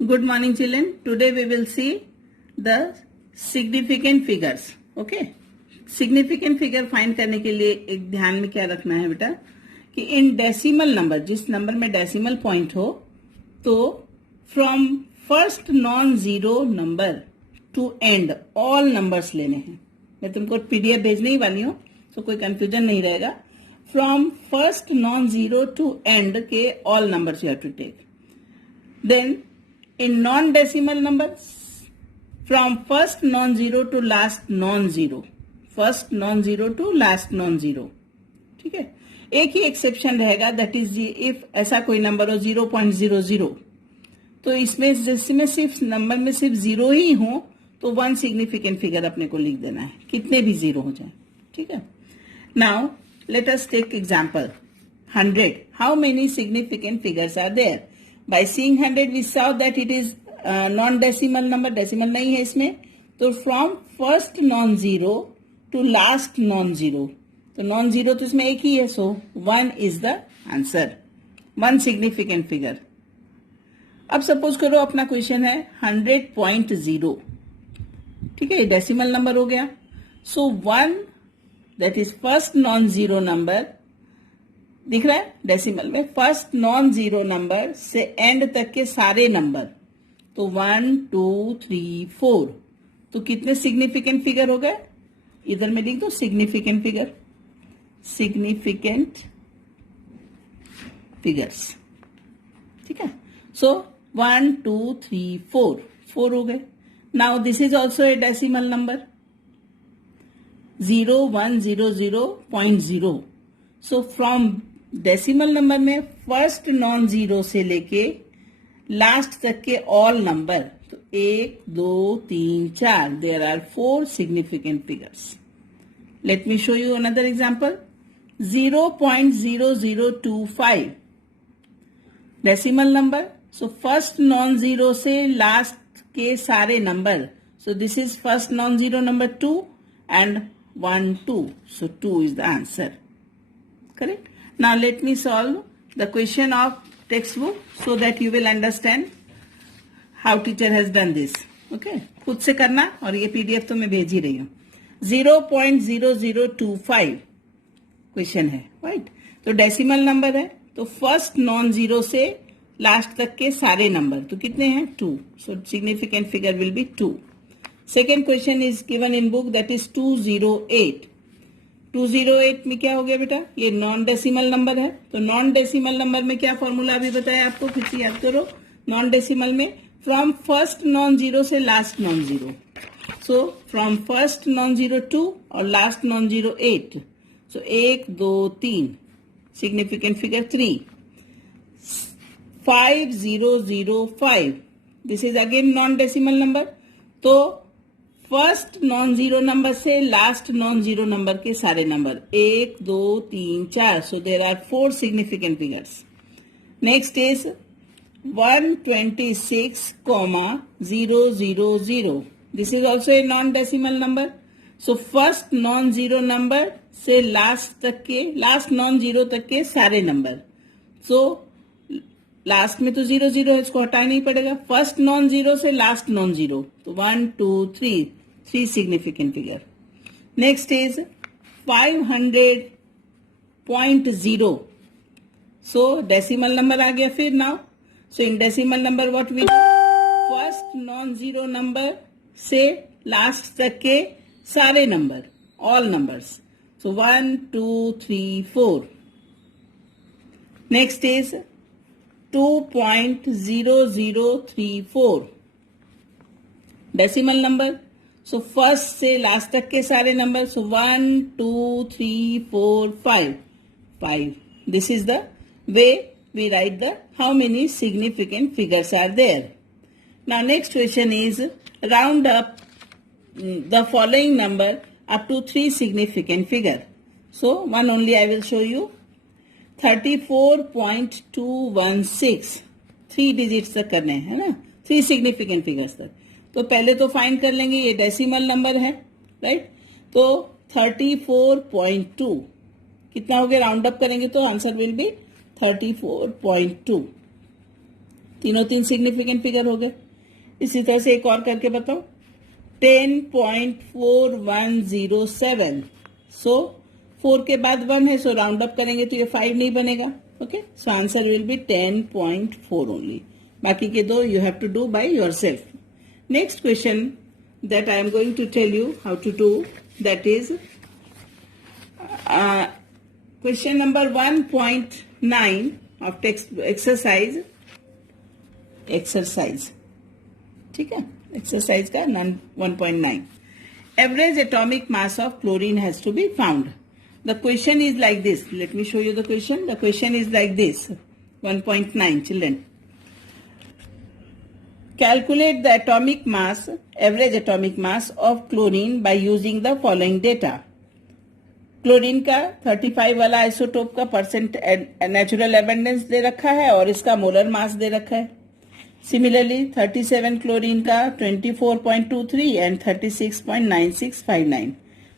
Good morning, children. Today we will see the significant figures. Okay. Significant figure find करने के लिए एक ध्यान में क्या रखना है बेटा कि इन डेसिमल नंबर, जिस नंबर में डेसिमल पॉइंट हो, तो from first non zero number two and all numbers लेने हैं. मैं तुमको पीडीएफ भेजने ही वाली हूँ, तो कोई कंफ्यूजन नहीं रहेगा. From first non zero to end के all numbers you have to take. Then in non-decimal numbers, from first non-zero to last non-zero, first non-zero to last non-zero. ठीक है. एक ही एक्सेप्शन रहेगा, दैट इज इफ ऐसा कोई number हो 0.00, तो इसमें जिसमें सिर्फ नंबर में सिर्फ जीरो ही हो तो वन सिग्निफिकेंट फिगर अपने को लिख देना है, कितने भी जीरो हो जाए. ठीक है. Now let us take example 100. How many significant figures are there? By seeing 100 we saw that it is non-decimal number, decimal नहीं है इसमें. तो from first non-zero to last non-zero, तो non-zero तो इसमें एक ही है, so 1 is the answer, one significant figure. अब सपोज करो अपना क्वेश्चन है 100.0. ठीक है, डेसिमल नंबर हो गया. सो 1 that is first non zero number दिख रहा है डेसिमल में. फर्स्ट नॉन जीरो नंबर से एंड तक के सारे नंबर, तो 1 2 3 4, तो कितने सिग्निफिकेंट फिगर हो गए? इधर में लिख दो सिग्निफिकेंट फिगर, सिग्निफिकेंट फिगर्स. ठीक है. सो 1 2 3 4, 4 हो गए. Now this is also A decimal number 0100.0. So from decimal number में फर्स्ट नॉन जीरो से लेके लास्ट तक के ऑल नंबर, तो 1 2 3 4, there are 4 significant figures. Let me show you another example. 0.0025 decimal number. So first non zero से last के सारे number, so this is first non zero number 2 and 1 2, so 2 is the answer. Correct? Now let me solve the question of textbook so that you will understand how teacher has done this. Okay? खुद से करना, और ये PDF तो मैं भेज ही रही हूँ. 0.0025 क्वेश्चन है, राइट? तो डेसिमल नंबर है, तो फर्स्ट नॉन जीरो से लास्ट तक के सारे नंबर, तो कितने हैं? 2. सो significant figure will be 2. Second question is given in book, that is 208. 208 में क्या हो गया बेटा? ये नॉन डेसिमल नंबर है, तो नॉन डेसिमल नंबर में क्या फॉर्मूला अभी बताया आपको, फिर से याद करो. नॉन डेसिमल में फ्रॉम फर्स्ट नॉन जीरो से last non zero, so from first non zero 2 और last non zero 8, so 1 2 3, significant figure 3. 5005, this is again non decimal number. तो फर्स्ट नॉन जीरो नंबर से लास्ट नॉन जीरो नंबर के सारे number 1 2 3 4, so there are 4 significant figures. Next is 126,000. This is also a non decimal number. So first non zero number से last तक के, last non zero तक के सारे number, so last में तो 0 0 है, इसको हटाना नहीं पड़ेगा. फर्स्ट नॉन जीरो से लास्ट नॉन जीरो, तो 1 2 3, 3 significant figure. Next is 500.0. So decimal number आ गया फिर. Now so in decimal number what we, first non zero number से लास्ट तक के सारे number, all numbers, so 1 2 3 4. Next is 2.0034 decimal number. So first से last तक के सारे number, so 1 2 3 4 5. This is the way we write the how many significant figures are there. Now next question is round up the following number up to 3 significant figure. So one only I will show you. 34.216, 3 digits तक करने हैं ना, 3 significant figures तक. तो पहले तो find कर लेंगे, ये डेसिमल नंबर है, राइट? तो 34.2 कितना हो गया? राउंड अप करेंगे तो आंसर विल बी 34.2. तीनों तीन सिग्निफिकेंट फिगर हो गए। इसी तरह से एक और करके बताओ, 10.4107। सो 4 के बाद 1 है, सो राउंड अप करेंगे तो ये 5 नहीं बनेगा। Okay, so answer will be 10.4 only. बाकी के दो you have to do by yourself. Next question that I am going to tell you how to do, that is question number 1.9 of text exercise। ठीक है, exercise का 1.9, average atomic mass of chlorine has to be found. The question is like this, let me show you the question. The question is like this, 1.9 children, calculate the atomic mass, average atomic mass of chlorine by using the following data। Chlorine का 35 वाला isotope का percent natural abundance दे रखा है और इसका molar mass दे रखा है। Similarly 37 chlorine का 24.23 एंड 36.9659।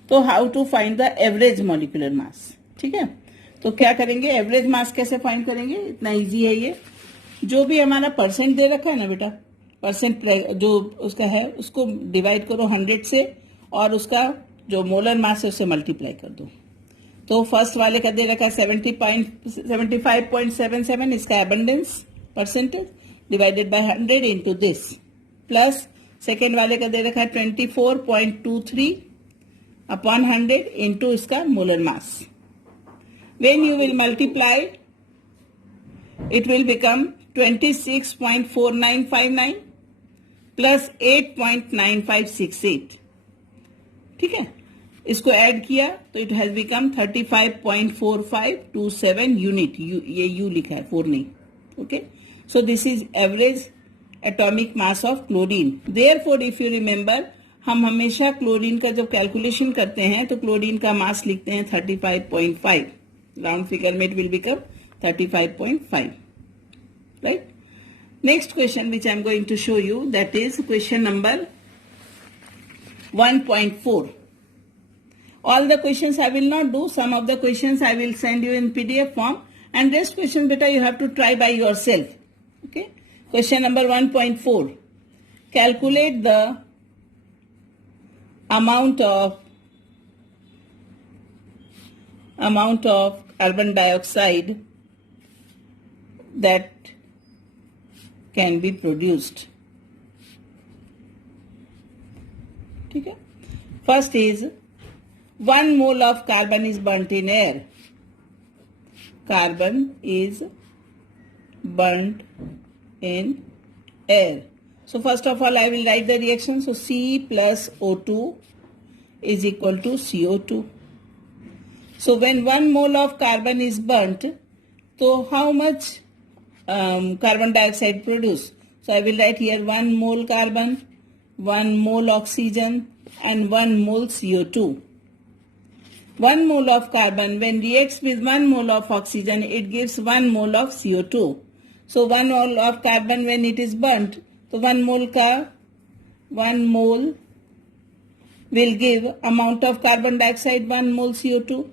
तो how to find the average molecular mass. ठीक है, तो क्या करेंगे, एवरेज मास कैसे फाइंड करेंगे, इतना इजी है ये। जो भी हमारा परसेंट दे रखा है ना बेटा, परसेंट जो उसका है उसको डिवाइड करो 100 से और उसका जो मोलर मास है उससे मल्टीप्लाई कर दो। तो फर्स्ट वाले का दे रखा है 75.77, इसका abundance percentage divided by 100 into this, plus second वाले का दे रखा है 24.23 अपॉन 100 इनटू इसका molar mass. When you will multiply it will become 26.4959 plus 8.9568। ठीक है, इसको ऐड किया तो इट हैज बिकम 35.4527 यूनिट। ये यू लिखा है, 4 नहीं। Okay, so this is average atomic mass of chlorine. Therefore if you remember, हम हमेशा क्लोरीन का जब कैलकुलेशन करते हैं तो क्लोरीन का मास लिखते हैं 35.5, राउंड फिगर में it will become 35.5, right? Next question which I am going to show you, that is question number 1.4. All the questions I will not do, some of the questions I will send you in PDF form, and rest question beta you have to try by yourself. Okay, question number 1.4, calculate the amount of carbon dioxide that can be produced। ठीक है, first is 1 mole of carbon is burnt in air। Carbon is burnt in air। So first of all I will write the reaction। So C plus O2 is equal to CO2। So when 1 mole of carbon is burnt, so how much carbon dioxide produced? So I will write here 1 mole carbon, 1 mole oxygen and 1 mole CO2। 1 mole of carbon when reacts with 1 mole of oxygen, it gives 1 mole of CO2। So 1 mole of carbon when it is burnt, तो 1 mole will give amount of carbon dioxide 1 mole CO2।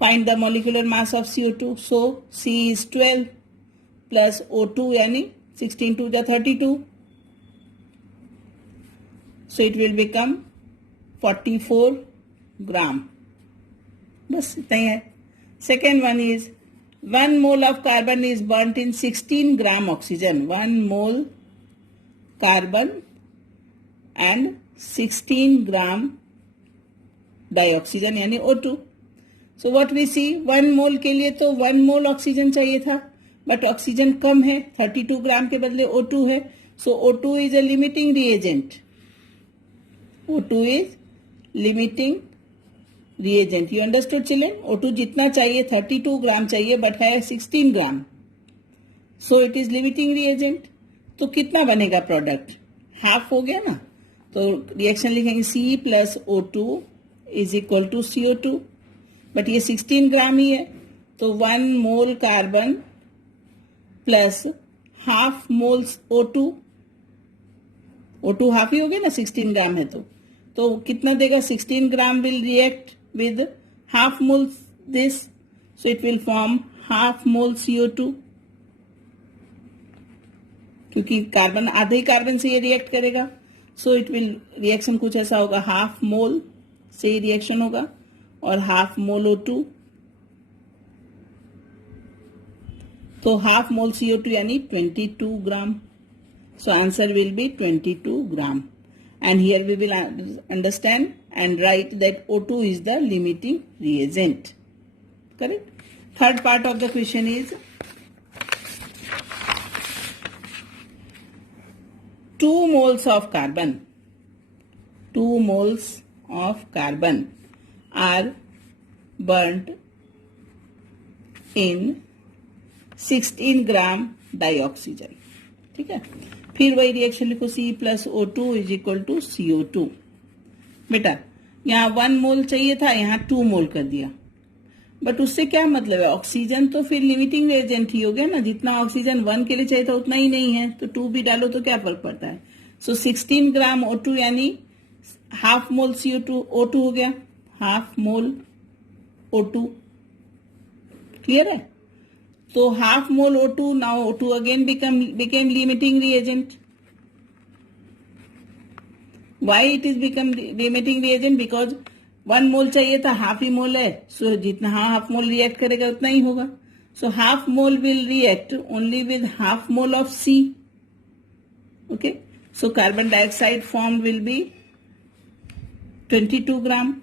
Find the molecular mass of CO2। So C is 12 plus O2 यानी 16 to the 32। So it will become 44 gram। बस इतना ही है। Second one is 1 mole of carbon is burnt in 16 gram oxygen। 1 mole carbon and 16 gram dioxygen यानी O2। So what we see, 1 mole के लिए तो 1 mole oxygen चाहिए था, but oxygen कम है, 32 ग्राम के बदले O2 है। So O2 is a limiting reagent। O2 is limiting reagent। You understood children? O2 जितना चाहिए 32 ग्राम चाहिए, बट है 16 ग्राम। So it is limiting reagent। तो कितना बनेगा प्रोडक्ट, हाफ हो गया ना। तो रिएक्शन लिखेंगे C plus O2 is equal to CO2। But ये 16 ग्राम ही है, तो 1 mole carbon plus half mole O2। O2 half ही हो गया ना, 16 ग्राम है तो कितना देगा, 16 gram will react with half mole this, so it will form half mole CO2। क्योंकि कार्बन आधे ही कार्बन से ये रिएक्ट करेगा. सो इट विल रिएक्शन कुछ ऐसा होगा, हाफ मोल से ही रिएक्शन होगा और हाफ मोल O2. तो हाफ मोल CO2 यानी 22 ग्राम. So answer will be 22 gram. And here we will understand and write that O2 is the limiting reagent. Correct? Third part of the question is 2 moles of carbon. 2 moles of carbon are burnt in 16 gram dioxygen. ठीक है. फिर वही reaction लिखो, C plus O2 is equal to CO2. बेटा यहाँ 1 मोल चाहिए था, यहाँ 2 मोल कर दिया. बट उससे क्या मतलब है, ऑक्सीजन तो फिर लिमिटिंग रिएजेंट ही हो गया ना. जितना ऑक्सीजन 1 के लिए चाहिए था उतना ही नहीं है, तो 2 भी डालो तो क्या फर्क पड़ता है. सो 16 ग्राम O2 यानी हाफ मोल CO2 O2 हो गया, हाफ मोल O2. क्लियर है. So half mole O2, now O2 again became limiting reagent. Why it is become limiting reagent? Because 1 mole चाहिए था, हाफ ही मोल है. So जितना हाफ मोल रिएक्ट करेगा उतना ही होगा. So half mole will react only with half mole of C. Okay. So carbon dioxide formed will be 22 gram,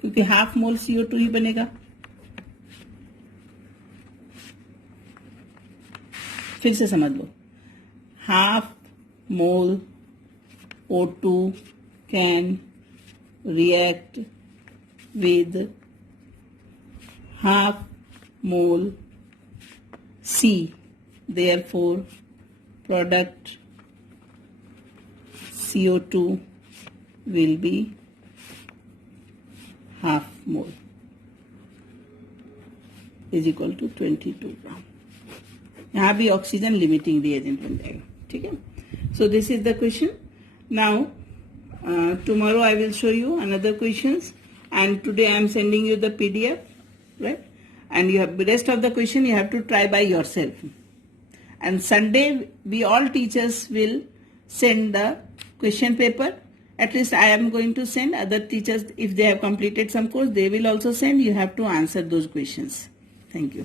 क्योंकि half mole CO2 ही बनेगा. फिर से समझ लो, half mole O2 can react with half mole C. Therefore, product CO2 will be half mole is equal to 22 gram. यहाँ भी oxygen limiting reagent बन जाएगा. ठीक है. So this is the question. Now tomorrow I will show you another questions and today I am sending you the PDF, right? And you have rest of the question you have to try by yourself. And Sunday we all teachers will send the question paper. At least I am going to send. Other teachers, if they have completed some course, they will also send. You have to answer those questions. Thank you.